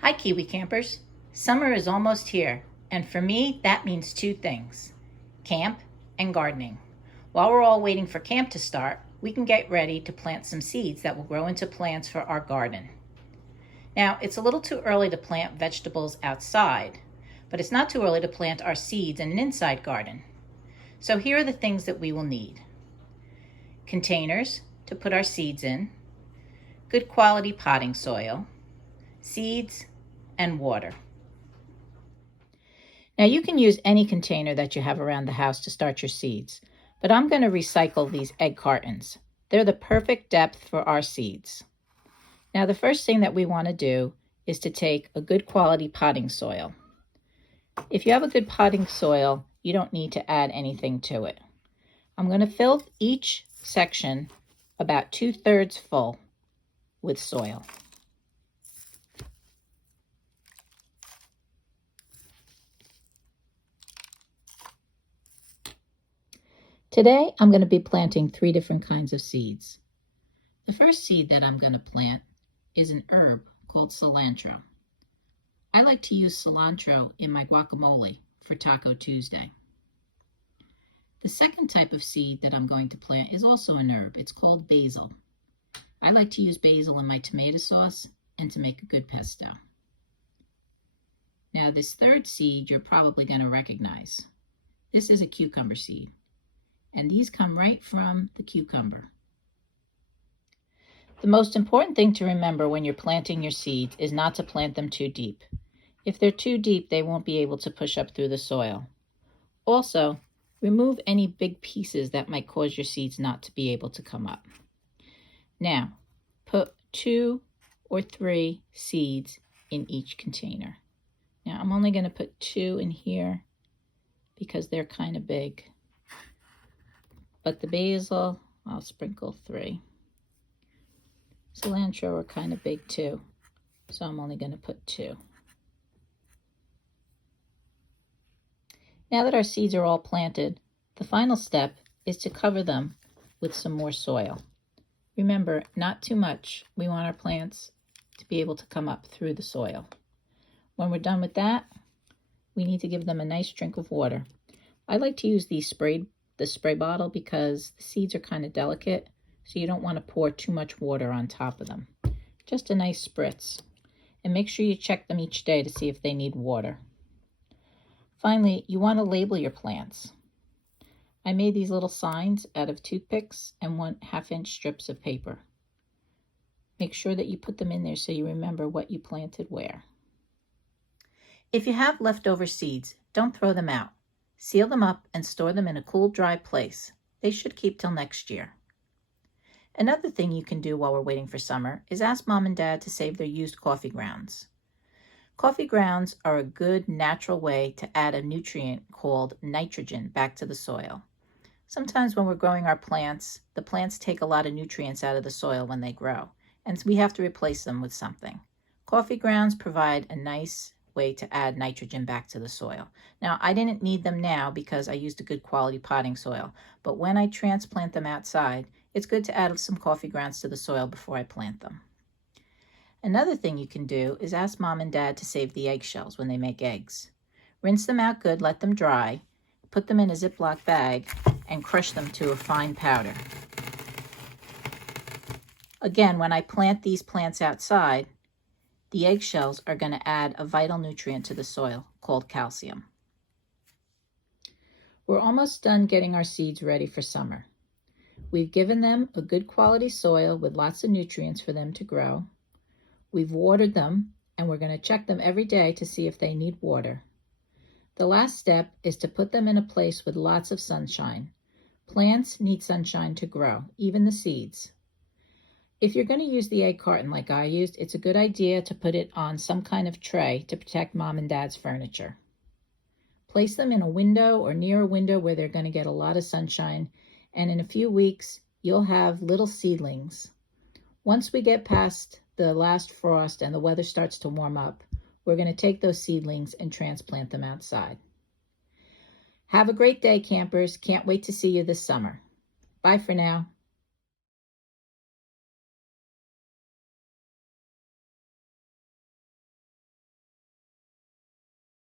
Hi, Kiwi campers. Summer is almost here, and for me, that means two things: camp and gardening. While we're all waiting for camp to start, we can get ready to plant some seeds that will grow into plants for our garden. Now, it's a little too early to plant vegetables outside, but it's not too early to plant our seeds in an inside garden. So here are the things that we will need: containers to put our seeds in, good quality potting soil, seeds, and water. Now you can use any container that you have around the house to start your seeds, but I'm going to recycle these egg cartons. They're the perfect depth for our seeds. Now the first thing that we want to do is to take a good quality potting soil. If you have a good potting soil, you don't need to add anything to it. I'm going to fill each section about 2/3 full with soil. Today, I'm going to be planting 3 different kinds of seeds. The first seed that I'm going to plant is an herb called cilantro. I like to use cilantro in my guacamole for Taco Tuesday. The second type of seed that I'm going to plant is also an herb. It's called basil. I like to use basil in my tomato sauce and to make a good pesto. Now this third seed you're probably going to recognize. This is a cucumber seed, and these come right from the cucumber. The most important thing to remember when you're planting your seeds is not to plant them too deep. If they're too deep, they won't be able to push up through the soil. Also, remove any big pieces that might cause your seeds not to be able to come up. Now, put 2 or 3 seeds in each container. Now, I'm only going to put 2 in here because they're kind of big. But the basil, I'll sprinkle 3. Cilantro are kind of big too, so I'm only going to put 2. Now that our seeds are all planted, the final step is to cover them with some more soil. Remember, not too much. We want our plants to be able to come up through the soil. When we're done with that, we need to give them a nice drink of water. I like to use the spray bottle because the seeds are kind of delicate, so you don't want to pour too much water on top of them. Just a nice spritz. And make sure you check them each day to see if they need water. Finally, you want to label your plants. I made these little signs out of toothpicks and 1/2-inch strips of paper. Make sure that you put them in there so you remember what you planted where. If you have leftover seeds, don't throw them out. Seal them up and store them in a cool, dry place. They should keep till next year. Another thing you can do while we're waiting for summer is ask Mom and Dad to save their used coffee grounds. Coffee grounds are a good natural way to add a nutrient called nitrogen back to the soil. Sometimes when we're growing our plants, the plants take a lot of nutrients out of the soil when they grow, and we have to replace them with something. Coffee grounds provide a nice way to add nitrogen back to the soil. Now, I didn't need them now because I used a good quality potting soil, but when I transplant them outside, it's good to add some coffee grounds to the soil before I plant them. Another thing you can do is ask Mom and Dad to save the eggshells when they make eggs. Rinse them out good, let them dry, put them in a Ziploc bag, and crush them to a fine powder. Again, when I plant these plants outside, the eggshells are going to add a vital nutrient to the soil called calcium. We're almost done getting our seeds ready for summer. We've given them a good quality soil with lots of nutrients for them to grow. We've watered them, and we're going to check them every day to see if they need water. The last step is to put them in a place with lots of sunshine. Plants need sunshine to grow, even the seeds. If you're going to use the egg carton like I used, it's a good idea to put it on some kind of tray to protect Mom and Dad's furniture. Place them in a window or near a window where they're going to get a lot of sunshine, and in a few weeks, you'll have little seedlings. Once we get past the last frost and the weather starts to warm up, we're going to take those seedlings and transplant them outside. Have a great day, campers. Can't wait to see you this summer. Bye for now.